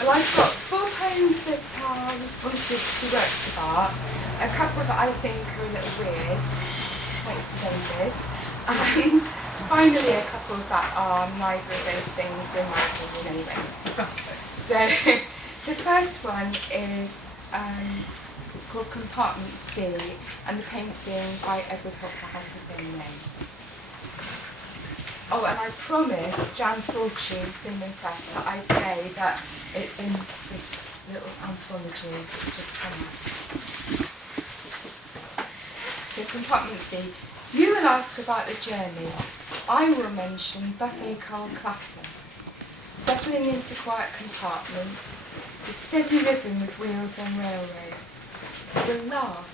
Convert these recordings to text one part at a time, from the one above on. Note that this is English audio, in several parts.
Well, I've got 4 poems that are responses to works of art, a couple that I think are a little weird, thanks to David, and finally a couple that are neither of those things in my opinion anyway. So the first one is called Compartment C, and the painting by Edward Hopper has the same name. Oh, and I promised Jan Fortune, Cinnamon Press, that I'd say that it's in this little anthology that's just come out. So, Compartment C. You will ask about the journey. I will mention Buffy Carl Clatter, settling into quiet compartments, the steady rhythm of wheels on railroads. Will laugh,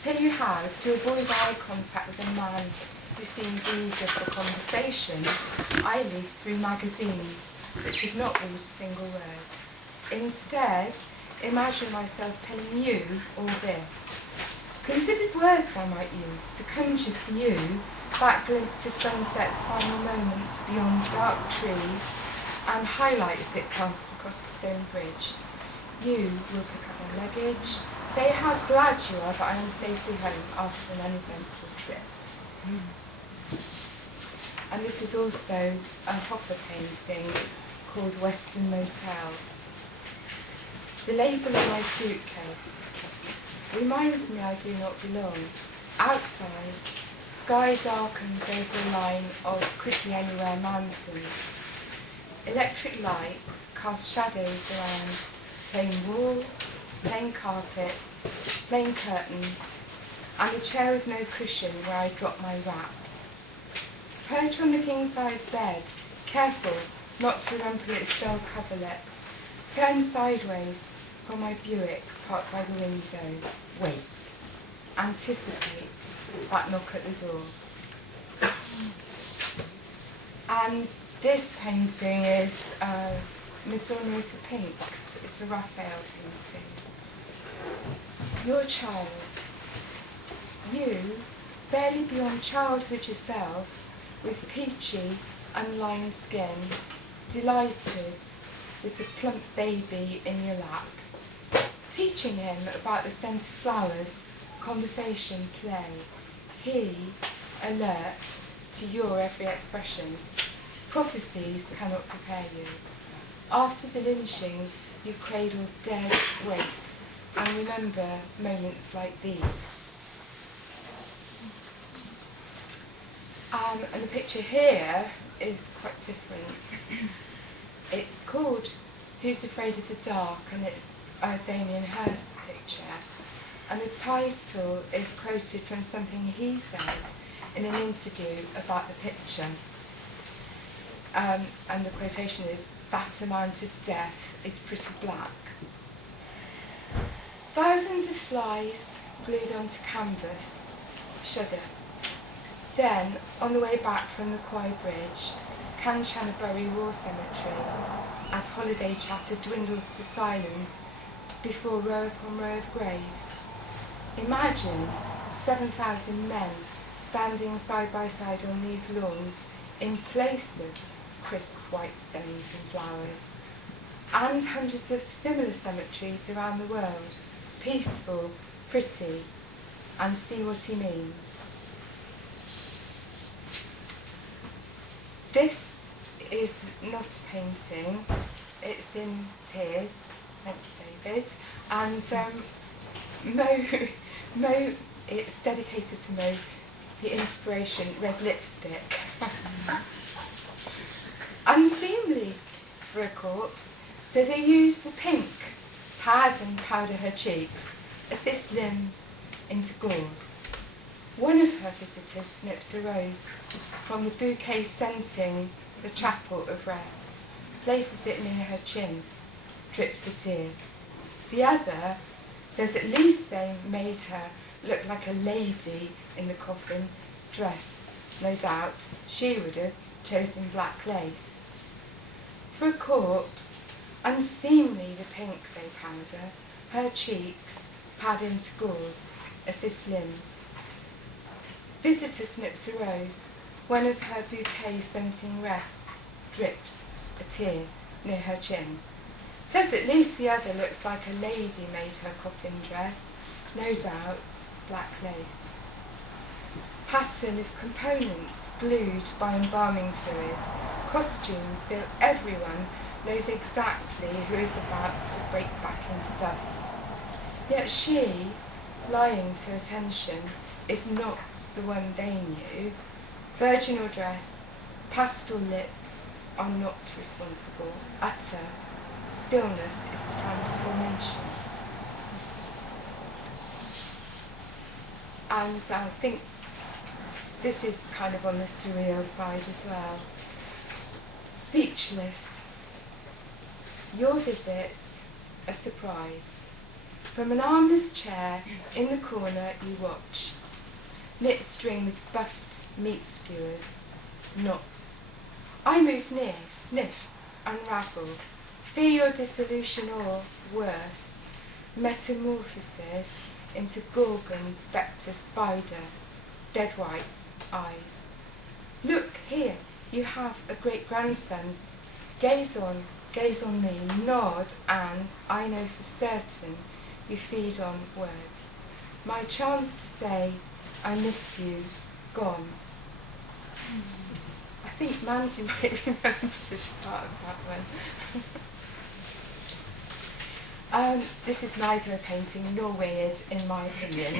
tell you how to avoid eye contact with a man who seemed eager for conversation. I leafed through magazines that did not read a single word. Instead, imagine myself telling you all this. Considered words I might use to conjure for you that glimpse of sunset's final moments beyond dark trees and highlights it cast across a stone bridge. You will pick up my luggage, say how glad you are that I am safely home after an uneventful trip. And this is also a Hopper painting called Western Motel. The label on my suitcase reminds me I do not belong. Outside, sky darkens over a line of quickly anywhere mountains. Electric lights cast shadows around plain walls, plain carpets, plain curtains, and a chair with no cushion where I drop my wrap. Perch on the king-size bed, careful not to rumple its dull coverlet. Turn sideways from my Buick parked by the window. Wait. Anticipate that knock at the door. And this painting is Madonna with the Pinks. It's a Raphael painting. Your child. You, barely beyond childhood yourself, with peachy, unlined skin, delighted with the plump baby in your lap, teaching him about the scent of flowers, conversation, play. He, alert to your every expression. Prophecies cannot prepare you. After the lynching, you cradle dead weight and remember moments like these. And the picture here is quite different. It's called Who's Afraid of the Dark, and it's a Damien Hirst picture. And the title is quoted from something he said in an interview about the picture. And the quotation is, "That amount of death is pretty black." Thousands of flies glued onto canvas. Shudder. Then, on the way back from the Kwai Bridge, Kanchanaburi War Cemetery, as holiday chatter dwindles to silence before row upon row of graves. Imagine 7,000 men standing side by side on these lawns in place of crisp white stems and flowers, and hundreds of similar cemeteries around the world, peaceful, pretty, and see what he means. This is not a painting, it's in tears, thank you David, and Mo, it's dedicated to Mo, the inspiration, red lipstick. Unseemly for a corpse, so they use the pink, pad and powder her cheeks, assist limbs into gauze. One of her visitors snips a rose from the bouquet scenting the chapel of rest, places it near her chin, drips a tear. The other says at least they made her look like a lady in the coffin dress. No doubt she would have chosen black lace. For a corpse, unseemly the pink they powder, her cheeks pad into gauze, assist limbs. Visitor snips a rose, one of her bouquet scenting rest, drips a tear near her chin. Says at least the other looks like a lady made her coffin dress, no doubt black lace. Pattern of components glued by embalming fluid, costumed so everyone knows exactly who is about to break back into dust. Yet she, lying to attention, is not the one they knew. Virginal dress, pastel lips are not responsible. Utter stillness is the transformation. And I think this is kind of on the surreal side as well. Speechless. Your visit, a surprise. From an armless chair in the corner you watch. Knit string with buffed meat skewers. Knots. I move near, sniff, unravel. Fear your dissolution or, worse, metamorphosis into gorgon, spectre, spider, dead white eyes. Look here, you have a great-grandson. Gaze on me, nod, and I know for certain you feed on words. My chance to say, I miss you, gone. I think Mandy might remember the start of that one. This is neither a painting nor weird, in my opinion.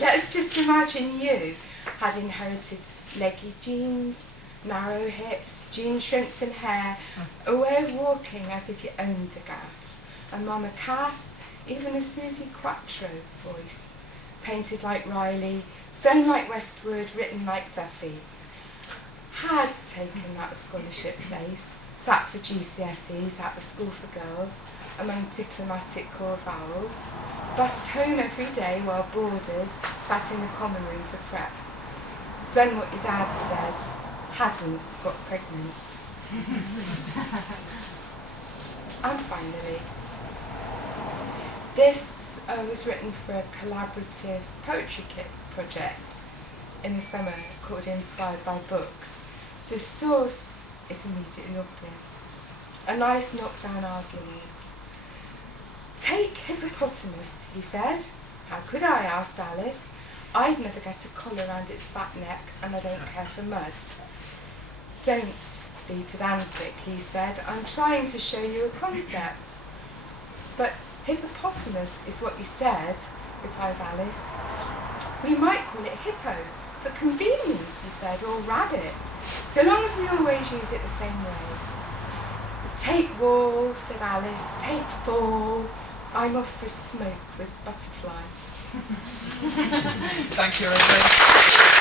Let's just imagine you had inherited leggy jeans, narrow hips, jean shrinks in hair, a way of walking as if you owned the gaff, a Mama Cass, even a Susie Quattro voice, painted like Riley, sewn like Westwood, written like Duffy. Had taken that scholarship place, sat for GCSEs at the school for girls, among diplomatic core vowels, bussed home every day while boarders sat in the common room for prep. Done what your dad said, hadn't got pregnant. And finally, this was written for a collaborative poetry kit project in the summer called Inspired by Books. The source is immediately obvious. A nice knockdown argument. Take hippopotamus, he said. How could I, asked Alice. I'd never get a collar round its fat neck, and I don't care for mud. Don't be pedantic, he said. I'm trying to show you a concept. But hippopotamus is what you said, replied Alice. We might call it hippo, for convenience, he said, or rabbit, so long as we always use it the same way. Take wall, said Alice, take ball. I'm off for a smoke with butterfly. Thank you, Rosie.